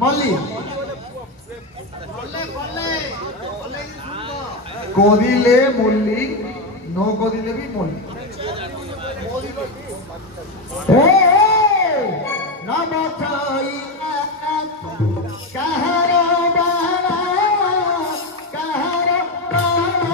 मल्ली कोदिले मुल्ली नो कोदिले भी मुल्ली नमथाई कहरो बाणा कहरो बाणा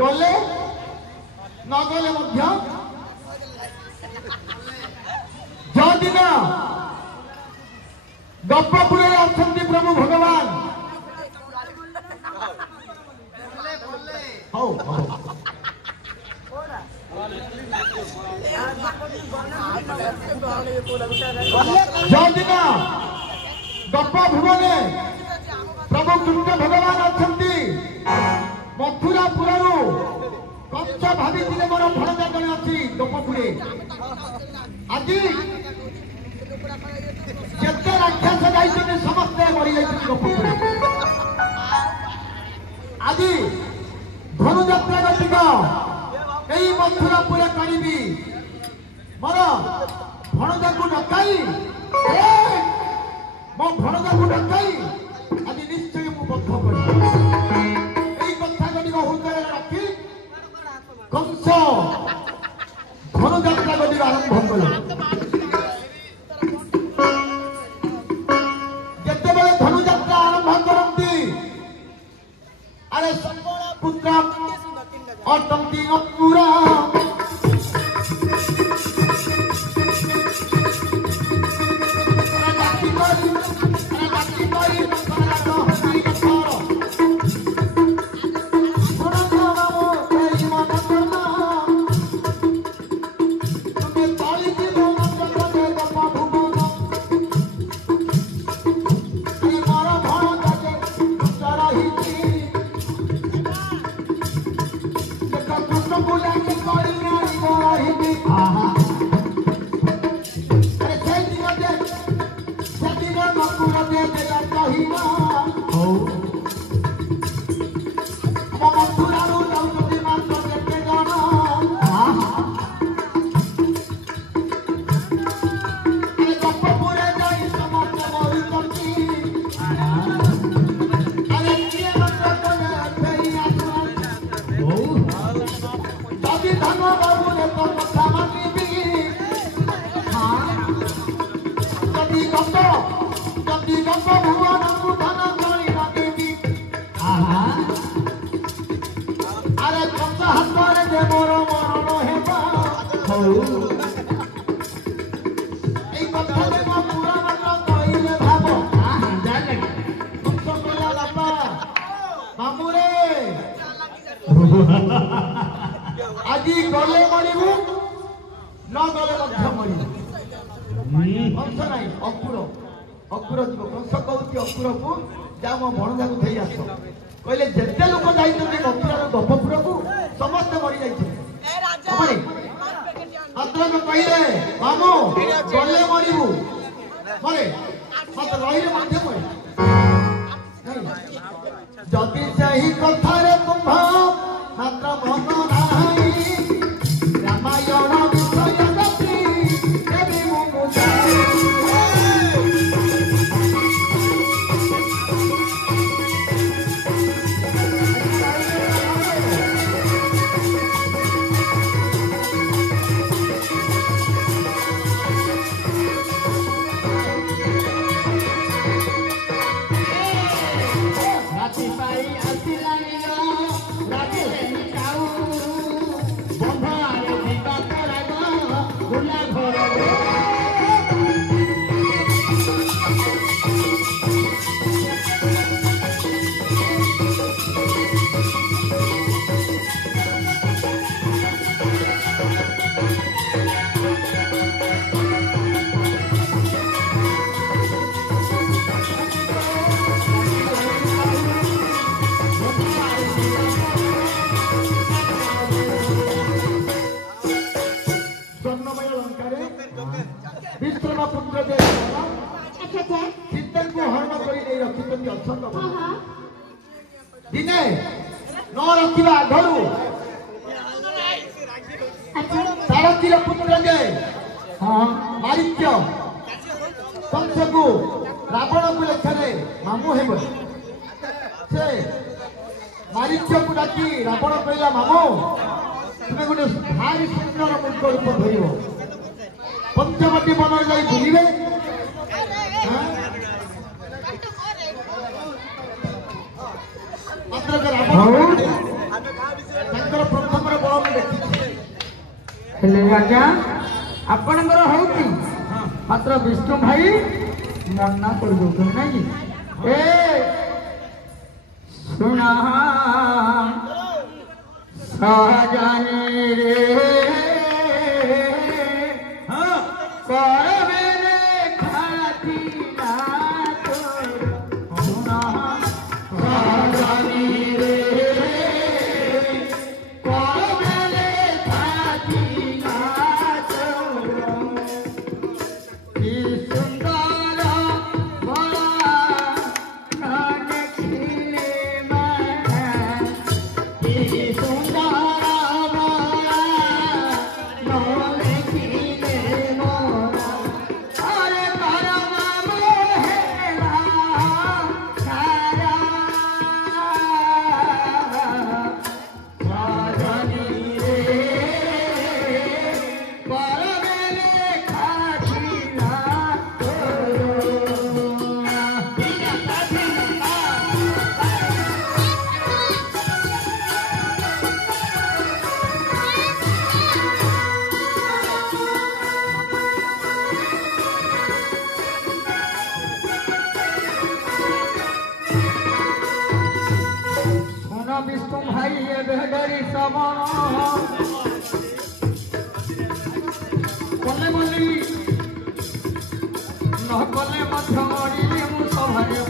गले न गले जो दिन गप्पपुर अच्छा प्रभु भगवान जो दिन गप्प भुवने प्रभु कृष्ण भगवान अच्छा मथुरापुर कंस भावी मोर भणजा जन अच्छी गपपुरे आज केते राक्षस जाइछन समस्त मरी जाइछन गपपुरे आज धनुଯାତ୍ରା गतिक एई मथुरापुर करिबी मोर भणजा को डकाई मो भणजा को डकाई आज निश्चय मु बद्ध करी कंस धनुଯାତ୍ରା गति आरंभ कले जिते धनुଯାତ୍ରା आरंभ करती अरे संगणा पुत्र अटंती अपुरा ମଥୁରାରୁ ଯାଉଛନ୍ତି ମାତ୍ର କେତେ ଜଣ ଗପପୁରେ ଯାଇ ସମସ୍ତେ ମରୁଛନ୍ତି ଆରେ କିଏ ମାତ୍ର କଲେ ଫେରି ଆସୁନାହାନ୍ତି ଯଦି ଧନ ବାବୁରେ ତ କଥା ମାନିବି ଯଦି ଗପ ଭୁବନକୁ ଧନ କରି ମାଗିବି ଆରେ କଂସ ହାତରେ ଯେ ମୋର ମରଣ ହେବ এই কথাରେ ମୋ ପୁରାଣ କହିଲେ ଭାବ କଂସ କହିଲା ବାପା ମାମୁରେ ଆଜି ଗଲେ ମରିବୁ ନ ଗଲେ ମଧ୍ୟ ମରିବୁ କଂସ ନାହିଁ ଅକୁର ଯିବ କଂସ କହୁଛି ଅକୁରକୁ ଯା ମୋ ଭଣଜାକୁ ଧରି ଆସ କହିଲେ ଯେତେ ଲୋକ ଯାଇଛନ୍ତି ମଥୁରାର ଗପପୁରକୁ ସମସ୍ତେ ମରିଯାଇଛନ୍ତି ମାତ୍ର କହିଲେ ମାମୁ ଗଲେ ମରିବୁ ମରେ ମତେ ରହିଲେ ମଧ୍ୟ ମରିବୁ ଯଦି ସେହି କଥାରେ ତୁମ୍ଭ ମାତ୍ର ମନ ନାହିଁ ରାମାୟଣ ବିଷୟ ଗତି ଦେବି ମୁଁ दिने न रखिबा घरू सारथीर पुत्र जे मारित्य कंसकु रावण को लेखरे मामू हेब से मारित्य को डाकी रावण कहला मामू तुमे गोटे भारी सुंदर मूर्ख रूप धरिब पंचवटी वन जाई बुलिबे राजा आपणकर हूँ मात्र विष्णु भाई मना कर नहीं ए सुना सहजानी रे विष्णु भाई बेहदरी समान कले बोली न कले मध्य मरी मु सभारे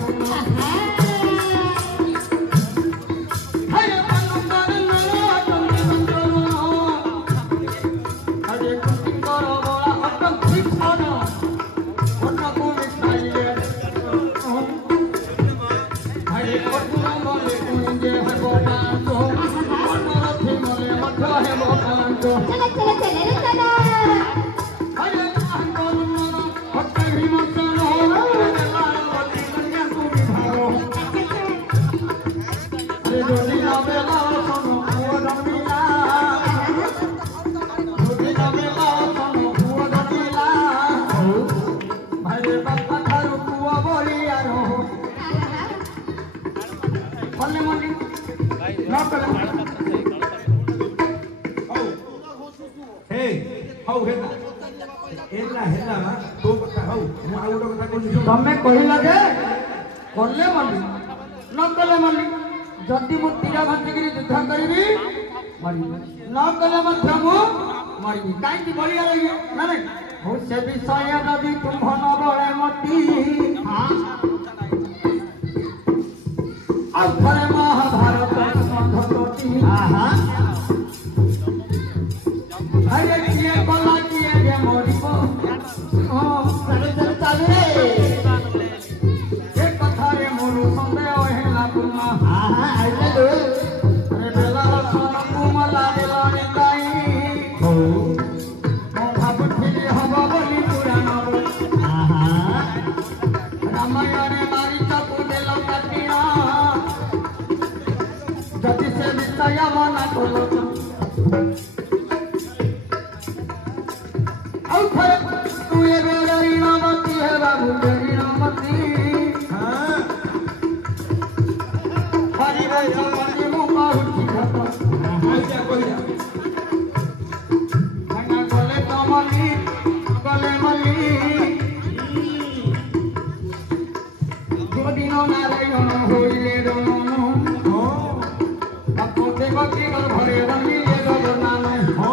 हरे तमें कहला जे कले मल्ली न कले मल्ली जदि मु तीर घंटिकी युद्ध करी मरी न कले मध्य मु मरी कहीं बलिया रही ना नहीं हो से विषय नदी तुम्भ न बळे मती अवधरे महाभारत संधती अरे किए कला किए जे मरिबो सारे चले एक कथा रे मोर संदेह हेला तुमा आइले दो अरे बेला सन कुमला देलानी ताई हो मो भाबुथिली हबो बोली पुराण रामायण मारी चकु देलो काटिया जति से विषय मना कोलो औ फरे तू ये बेरी नामती है बाबू बेरी नामती हां हरि राम मति मुका उठी खता आजा कोइला गंगा गले कमली गले मली गोदिनो नारायण होइले दोनो हो आपको देवकी भरे रंगीले गगनाने हो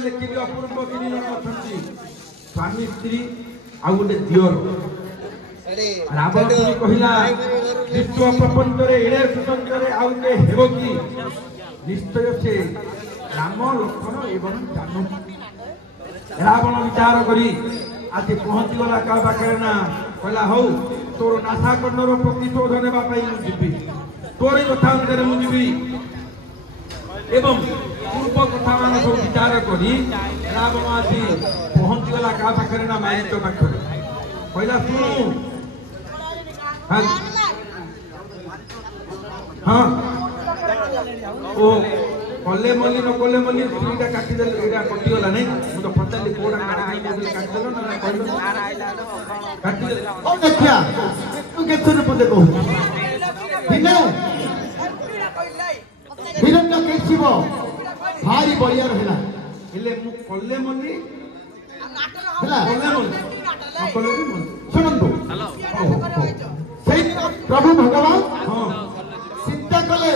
देखिए अपूर्व स्वामी स्त्री आ गोटे दियर रावण कहला विश्व प्रपंच एड़े स्वतंत्र आउ के हेबो कि निश्चय से राम लक्ष्मण एवं जानू रावण विचार करी आज पहुंची गला का पाखे ना कहला हौ तोर नाशा कर्णर प्रतिशोध नेबा पई जीवी तोरी कथा अनुसार मु जीवी एवं पूर्व कथा मान सब विचार करी रावण आसी पहुंची गला का पाखे ना माइक पाखे कहला सुनु हाँ ओ कले मल्ली न कले मल्ली स्त्रीटा काटी दे एटा कटि गला नै मु तो पचाली कोडा काटी दे काटी देलो ना कहलो काटी दे ओ देखिया तू केतो ने पदे कहू दिने हिरण्य केशिव भारी बलिया रहला इले मु कले मल्ली हला कले मल्ली कले मल्ली सुनंदो हेलो प्रभु भगवान चिंता कले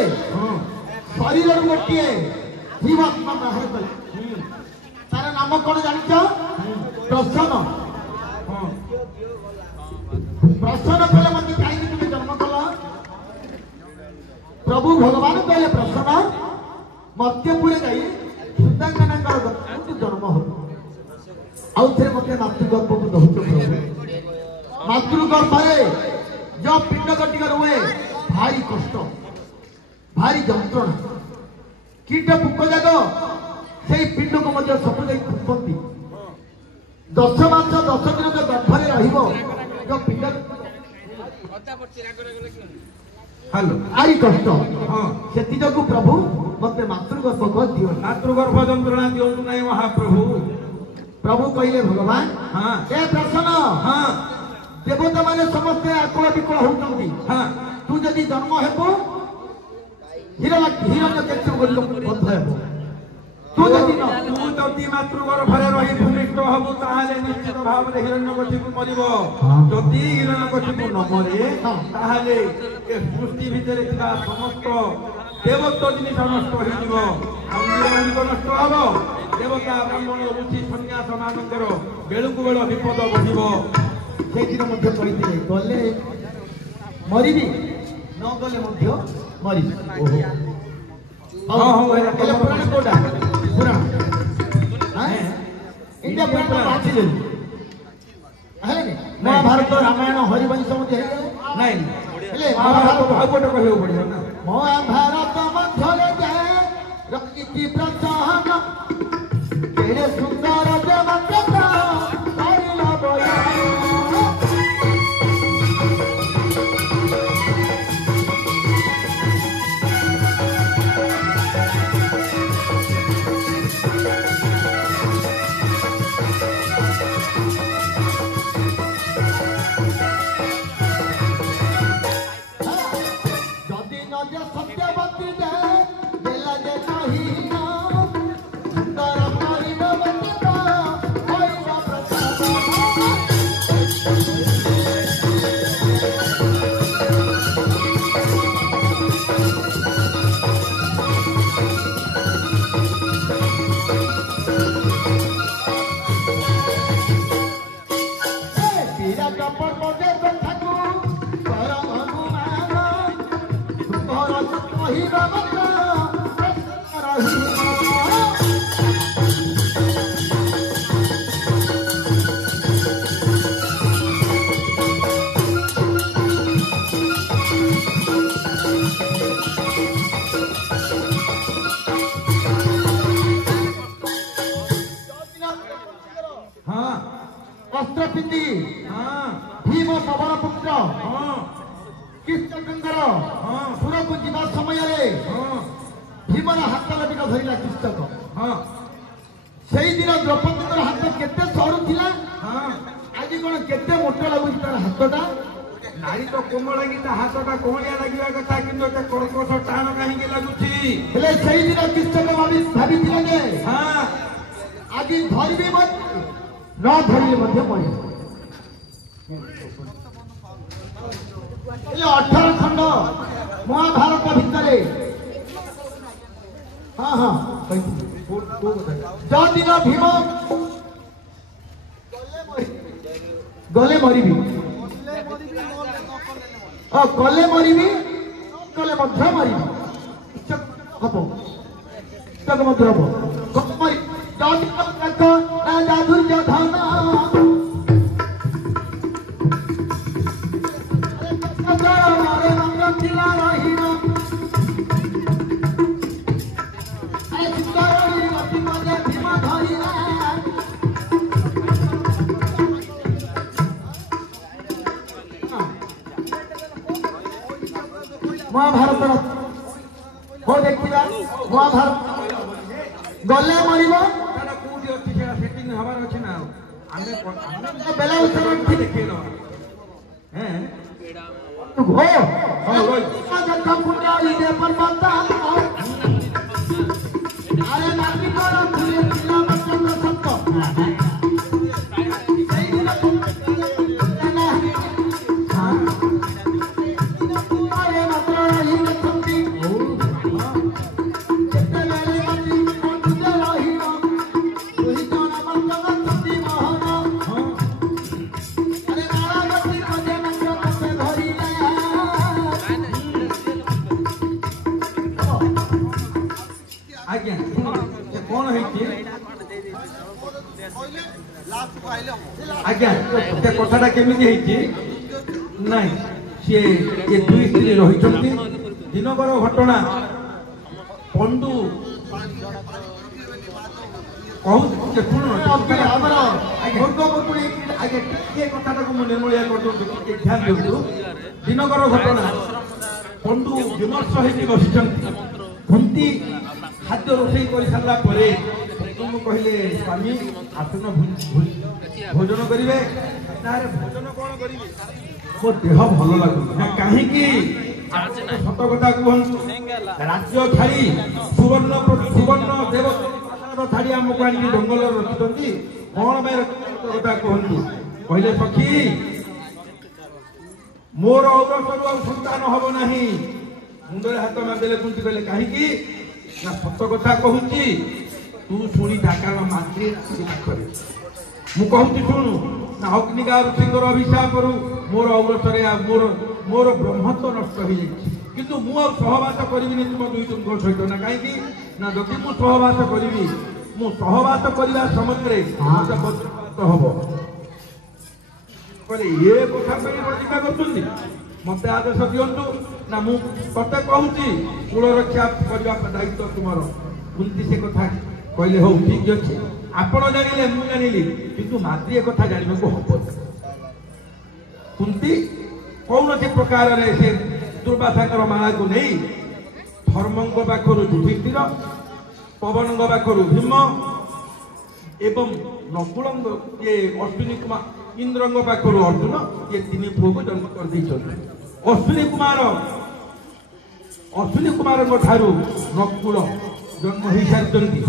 शरीर गोटे जीवात्मा बाहर कले तार नाम कौन जान प्रसन्न प्रसन्न कले मत कहीं तुम जन्म कल प्रभु भगवान कहले प्रसन्न मध्यपुरे जाई सुदांगना जन्म हो आउ थे मत मातृगर्भ को दहुच प्रभु मातृगर्भरे जो पिंड कटिका रुए भारी कष्ट भारी जंत्रणा कीट पुक जाग से पिंड को मध्य सब फुकती 10 मास 10 दिन जो गर्भरे रहिबो जो पिंड ହାଲୋ ଆରି କଷ୍ଟ ହଁ ସେଥି ଯୋଗୁ ପ୍ରଭୁ ମତେ ମାତୃଗର୍ଭ ଦିଅ। ମାତୃଗର୍ଭ ଯନ୍ତ୍ରଣା ଦିଅନ୍ତୁ ନାହିଁ ମହାପ୍ରଭୁ। ପ୍ରଭୁ କହିଲେ ଭଗବାନ ହଁ ଏ ପ୍ରସନ୍ନ ହଁ ଦେବତା ମାନେ ସମସ୍ତେ ଆକୁଳ ବିକଳ ହଉଛନ୍ତି। ହଁ ତୁ ଯଦି ଜନ୍ମ ହେବୁ ହିରଣ୍ୟକଶ୍ୟପ ବୋଲି ବଦ୍ଧ ହେବ। ତୁ ଯଦି ମାତୃଗର୍ଭରେ ରହି ଭୂମିଷ୍ଠ ହବୁ ତାହେଲେ ନିଶ୍ଚିତ ଭାବରେ ହିରଣ୍ୟକଶ୍ୟପ ମରିବ। ଯଦି ହିରଣ୍ୟକଶ୍ୟପ ନ ମରେ ତାହେଲେ ଏ ସୃଷ୍ଟି ଭିତରେ ଥିବା ସମସ୍ତ ଦେବତ୍ୱ ଜିନିଷ ନଷ୍ଟ ହୋଇଯିବ। ନଷ୍ଟ ହବ। ଦେବତା ବ୍ରାହ୍ମଣ ଋଷି ସନ୍ନ୍ୟାସ ମାନଙ୍କର ବେଳକୁ ବେଳ ବିପଦ ବଢିବ। ସେଇଦିନ ମଧ୍ୟ କହିଥିଲେ ଗଲେ ମରିବି ନ ଗଲେ ମଧ୍ୟ ମରିବି। ପୁରାଣ କୋଉଟା ପୁରାଣ ଇଣ୍ଡିଆ ପୁରାଣ ବାଛିଲେ ମହାଭାରତ ରାମାୟଣ ହରିବଂଶ ମଧ୍ୟ ନାଇଁ ହେଲେ ମହାଭାରତ ଆଉ ଗୋଟେ କହିବାକୁ ପଡିବ ନା। ମହାଭାରତ ମଧ୍ୟରେ ଯାଏ ରଖିଛି ପ୍ରସହନ କେଡ଼େ ସୁନ୍ଦର ଦେବତା କରିଲ ବୟାନ। ଯଦି ନଜ ସତ୍ୟବତୀ ଯେ ଦେଲା ଯେ କହିନ ସୁନ୍ଦର କରିବ ବଚିତ କହିବ ପ୍ରସାଦ। ବିରାଟ ପର୍ବତ କଥାକୁ କର ଅନୁମାନ ତୁମର କହିବ ମାତ୍ର ରହିବ। ହଁ ବସ୍ତ୍ର ପିନ୍ଧି ହଁ ଭୀମ ପବନ ପୁତ୍ର ହଁ କୀର୍ତ୍ତଙ୍କର ହଁ ପୁରକୁ ଯିବା ସମୟରେ ହଁ ଭୀମର ହାତ ଲବିକ ଧରିଲା କିଷ୍ଟକ। ହଁ ସେଇଦିନ ଦ୍ରୌପଦୀଙ୍କର ହାତ କେତେ ସରୁ ଥିଲା ହଁ ଆଜି କଣ କେତେ ମୋଟା ଲାଗୁଛି ତାର ହାତଟା। ନାରୀ ତ କୋମଳ କି ତା ହାତଟା କୋହଳିଆ ଲାଗିବା କଥା କିନ୍ତୁ ଏତେ କର୍କଶ ଟାଣ କାହିଁକି ଲାଗୁଛି? ହେଲେ ସେଇଦିନ କିଷ୍ଟକ ଭାବିଥିଲେ ଯେ ହଁ ଆଜି ଧରିବି ନ ଧରିଲେ ମଧ୍ୟ ମରିବ। ହେଲେ 18 ଖଣ୍ଡ ମହାଭାରତ ଭିତରେ ହଁ ହଁ ଯୋଉଦିନ ଭୀମ ଗଲେ ମରିବି କଲେ ମରିବି କଲେ ମଧ୍ୟ ମରିବି ହବ ମଧ୍ୟ ହବ ରାଜା ଦୁର୍ଯ୍ୟୋଧନ ଥିଲା ରହିବ ଭୀମ ଧରିଲା ମହାଭାରତର ହଉ ଦେଖିବା ମହାଭାରତ ଗଲେ ମରିବ କୋଉଠି ଅଛି ସେଟା ସେଟିଂ ହବାର ଅଛି ନା। ଆମେ ବେଲା ଉତ୍ତର ଦେଖେଇଦବା ଆରେ ନାତି କଣ ଥିଲେ ପିଲା ପର୍ଯ୍ୟନ୍ତ ସତ ମାତ୍ର ରହିଛନ୍ତି କେତେବେଳେ ରହିବ ଦୁଇ ଜଣ ମାତ୍ର ଅଛନ୍ତି ମହନ। ଆରେ ବାଳଗତି ଖୋଜେ ମାତ୍ର ମତେ ଧରିଲା ଆଜ୍ଞା କଣ ହେଇଛି ଆଜ୍ଞା ସେ କଥାଟା କେମିତି ହେଇଛି ନାଇଁ ସିଏ ଏ ଦୁଇ ସ୍ତ୍ରୀ ରହିଛନ୍ତି ଦିନକର ଘଟଣା ପଣ୍ଡୁ କହୁଛି ଶୁଣ ଆମର ଆଜ୍ଞା ଟିକେ କଥାଟାକୁ ମୁଁ ନିର୍ମୂଳିଆ କରିଦଉଛି ଟିକେ ଧ୍ୟାନ ଦିଅନ୍ତୁ। ଦିନକର ଘଟଣା ପଣ୍ଡୁ ବିମର୍ଷ ହେଇକି ବସିଛନ୍ତି। କୁନ୍ତି ଖାଦ୍ୟ ରୋଷେଇ କରି ସାରିଲା ପରେ ପଣ୍ଡୁଙ୍କୁ କହିଲେ ସ୍ୱାମୀ ଆସୁନ ଭୋଜନ କରିବେ। ତାହେଲେ ଭୋଜନ କଣ କରିବେ? ମୋ ଦେହ ଭଲ ଲାଗୁନି। ନା କାହିଁକି? ସତ କଥା କୁହନ୍ତୁ। ରାଜ୍ୟ ଛାଡ଼ି ସୁବର୍ଣ୍ଣ ଦେବ ଛାଡ଼ି ଆମକୁ ଆଣିକି ଜଙ୍ଗଲରେ ରଖିଛନ୍ତି, କଣ ପାଇଁ ରଖିଛନ୍ତି କଥା କୁହନ୍ତୁ। କହିଲେ ସଖୀ ମୋର ଔରସରୁ ଆଉ ସନ୍ତାନ ହବ ନାହିଁ। ମୁଣ୍ଡରେ ହାତ ମାରିଦେଲେ। କୁନ୍ତି କହିଲେ କାହିଁକି? ନା ସତ କଥା କହୁଛି, ତୁ ଶୁଣି କାରଣ ମାତୃ ପାଖରେ ମୁଁ କହୁଛି ଶୁଣୁ। ନା ଅଗ୍ନିକା ଋଷିଙ୍କର ଅଭିଶାପରୁ ମୋର ଔରସରେ ମୋର ବ୍ରହ୍ମତ୍ୱ ନଷ୍ଟ ହେଇଯାଇଛି। କିନ୍ତୁ ମୁଁ ଆଉ ସହବାସ କରିବିନି ତୁମ ଦୁଇ ଜଣଙ୍କ ସହିତ। ନା କାହିଁକି? ନା ଯଦି ମୁଁ ସହବାସ କରିବି, ମୁଁ ସହବାସ କରିବା ସମୟରେ ମତେ ବଜ୍ରପାତ ହବ। କହିଲେ ଏ କଥା ପାଇଁ ପ୍ରତିଜ୍ଞା କରୁଛନ୍ତି, ମତେ ଆଦେଶ ଦିଅନ୍ତୁ। ନା ମୁଁ ତତେ କହୁଛି କୂଳ ରକ୍ଷା କରିବା ଦାୟିତ୍ୱ ତୁମର। କୁନ୍ତି ସେ କଥା କହିଲେ ହଉ ଠିକ ଅଛି, ଆପଣ ଜାଣିଲେ ମୁଁ ଜାଣିଲି, କିନ୍ତୁ ମାତୃ ଏ କଥା ଜାଣିବାକୁ ହବ। କୁନ୍ତି କୌଣସି ପ୍ରକାରରେ ସେ ଦୁର୍ବାସାଙ୍କର ମାଳାକୁ ନେଇ ଧର୍ମଙ୍କ ପାଖରୁ ଯୁଧିଷ୍ଠିର, ପବନଙ୍କ ପାଖରୁ ଭୀମ ଏବଂ ନକୁଳଙ୍କ ଇଏ ଅଶ୍ୱିନୀ କୁମାର, ଇନ୍ଦ୍ରଙ୍କ ପାଖରୁ ଅର୍ଜୁନ, ଇଏ ତିନି ପୁଅକୁ ଜନ୍ମ କରିଦେଇଛନ୍ତି। ଅଶ୍ୱିନୀ କୁମାରଙ୍କ ଠାରୁ ନକୁଳ ଜନ୍ମ ହେଇସାରିଛନ୍ତି।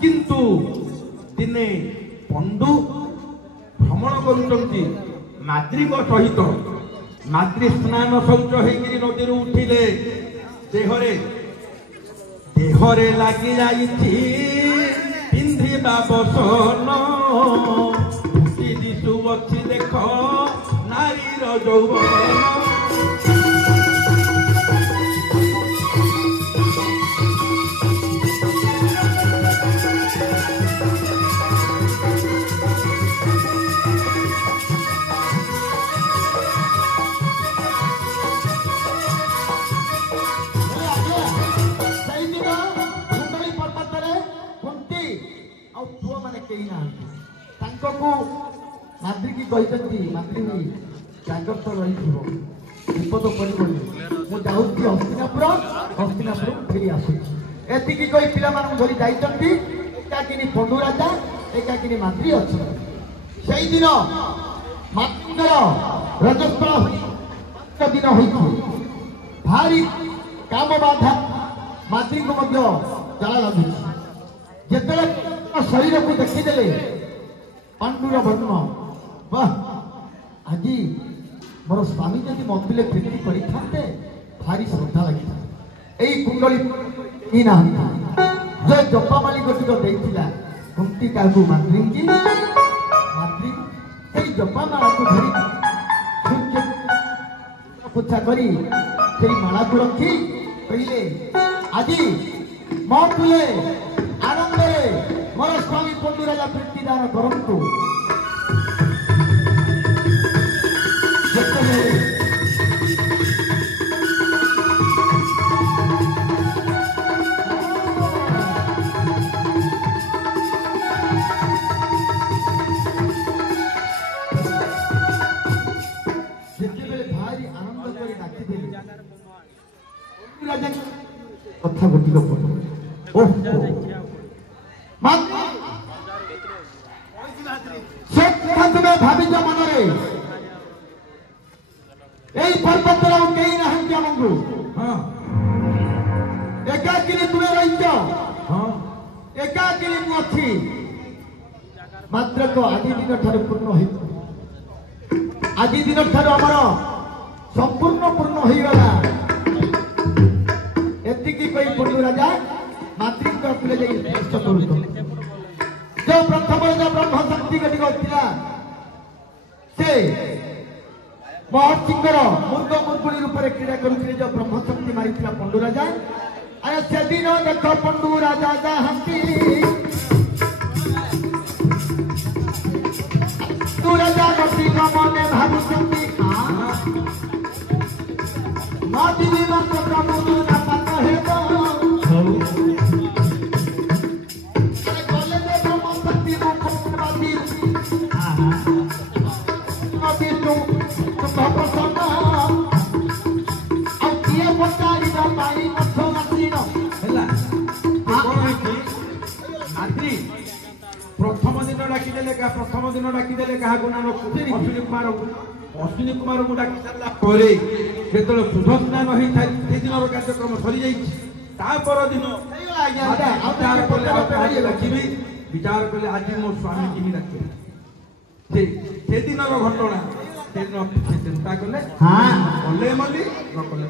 କିନ୍ତୁ ଦିନେ ପଣ୍ଡୁ ଭ୍ରମଣ କରୁଛନ୍ତି ମାତୃଙ୍କ ସହିତ। ମାତୃ ସ୍ନାନ ଶୌଚ ହେଇକିରି ନଦୀରୁ ଉଠିଲେ। ଦେହରେ ଲାଗି ଯାଇଛି ପିନ୍ଧିବା ବସନ, ଦିଶୁ ଅଛି ଦେଖ ନାରୀର ଯୌବନ। ମାତୃକି କହିଛନ୍ତି ମାତୃ ଜାଗ୍ରତ ରହିଥିବ, ବିପଦ ପଡ଼ିବନି। ମୁଁ ଯାଉଛି ହସ୍ତିନାପୁର ଫେରି ଆସୁଛି। ଏତିକି କହି ପିଲାମାନଙ୍କୁ ଧରି ଯାଇଛନ୍ତି। ଏକାକିନି ପଣ୍ଡୁ ରାଜା, ଏକାକିନି ମାତୃ ଅଛି। ସେଇଦିନ ମାତୃଙ୍କର ରଜସ୍ଥଳ ଦିନ ହୋଇଛି। ଭାରି କାମ ବାଧା ମାତୃଙ୍କୁ ମଧ୍ୟ ଜଳା ଲାଗୁଛି। ଯେତେବେଳେ ଶରୀରକୁ ଦେଖିଦେଲେ ପାଣ୍ଡୁର ବର୍ଣ୍ଣ, ବାଃ ଆଜି ମୋର ସ୍ୱାମୀ ଯଦି ମନ୍ଦିରେ ପ୍ରୀତି କରିଥାନ୍ତେ ଭାରି ଶ୍ରଦ୍ଧା ଲାଗିଥାନ୍ତେ। ଏଇ କୁଣ୍ଡଳୀ କି ନାହାନ୍ତି ଯେ ଜପାମାଳି ଗୋଟିକ ଦେଇଥିଲା କୁନ୍ତି କାହାକୁ ମାତୃଙ୍କୁ, ମାତୃ ସେଇ ଜପାମାଳାକୁ ଧରି ସୂର୍ଯ୍ୟ ପୂଜା କରି ସେଇ ମାଳାକୁ ରଖି କହିଲେ ଆଜି ମୋ କୁଲେ ଆନନ୍ଦରେ ମୋର ସ୍ୱାମୀ ପଣ୍ଡୁ ରାଜା ପ୍ରୀତି ଦାନ କରନ୍ତୁ। ଯେତେବେଳେ ଭାରି ଆନନ୍ଦ କରି ଡାକିଦେଲେ ରାଜା କଥା ଗୋଟିକ ପଡିବ। ସେ କଥା ତୁମେ ଭାବିଛ ମନରେ, এই পর্বতের আর কেই নাহান্তি আমঙ্গু। একাকিনি তুমে রইছ, একাকিনি মু অছি। মাত্র আଜି দিন ঠাରୁ ପୂର୍ଣ୍ଣ ହେଇ, ଆଜି ଦିନ ଠାରୁ ଆମର ସମ୍ପୂର୍ଣ୍ଣ ପୂର୍ଣ୍ଣ ହେଇଗଲା। ଏତିକି କହି ପଣ୍ଡୁ ରାଜା ମାତୃଙ୍କ କୁଲେ ଯାଇ ସ୍ପଷ୍ଟ କରୁଛନ୍ତି। ଯୋଉ ପ୍ରଥମରେ ଯୋଉ ବ୍ରହ୍ମ ଶକ୍ତି ଗୁଡ଼ିକ ଥିଲା ସେ ମହର୍ଷିଙ୍କର ମୃଗ ମୁର୍ଗୁଣୀ ରୂପରେ କ୍ରୀଡ଼ା କରୁଥିଲେ। ଯୋଉ ବ୍ରହ୍ମ ଶକ୍ତି ମାରିଥିଲା ପଣ୍ଡୁ ରାଜା। ଆରେ ସେଦିନ ଦେଖ ପଣ୍ଡୁ ରାଜା ଯାହାନ୍ତି, ପଣ୍ଡୁ ରାଜା ଗତିକ ମନେ ଭାବୁଛନ୍ତି ନଦୀ ମାତ୍ର ପ୍ରଭୁ ନାପାତ ହେବ। ଗଲେ ବ୍ରହ୍ମ ଶକ୍ତି ବିଷ୍ଣୁ ପ୍ରସନ୍ନ ଆଉ କିଏ ନାତି ପ୍ରଥମ ଦିନ ଡାକିଦେଲେ କାହାକୁ ନା ଅଶ୍ୱିନୀ କୁମାରଙ୍କୁ ଡାକି ସାରିଲା ପରେ ଯେତେବେଳେ ସୁଧସ୍ନାନ ହେଇଥାଏ ସେଦିନର କାର୍ଯ୍ୟକ୍ରମ ସରିଯାଇଛି। ତା ପରଦିନ ଡାକିବି ବିଚାର କଲେ ଆଜି ମୋ ସ୍ୱାମୀକି ହିଁ ଡାକିବି। ସେଦିନର ଘଟଣା ସେଦିନ ସେ ଚିନ୍ତା କଲେ କଲେ ମଲି ନ କଲେ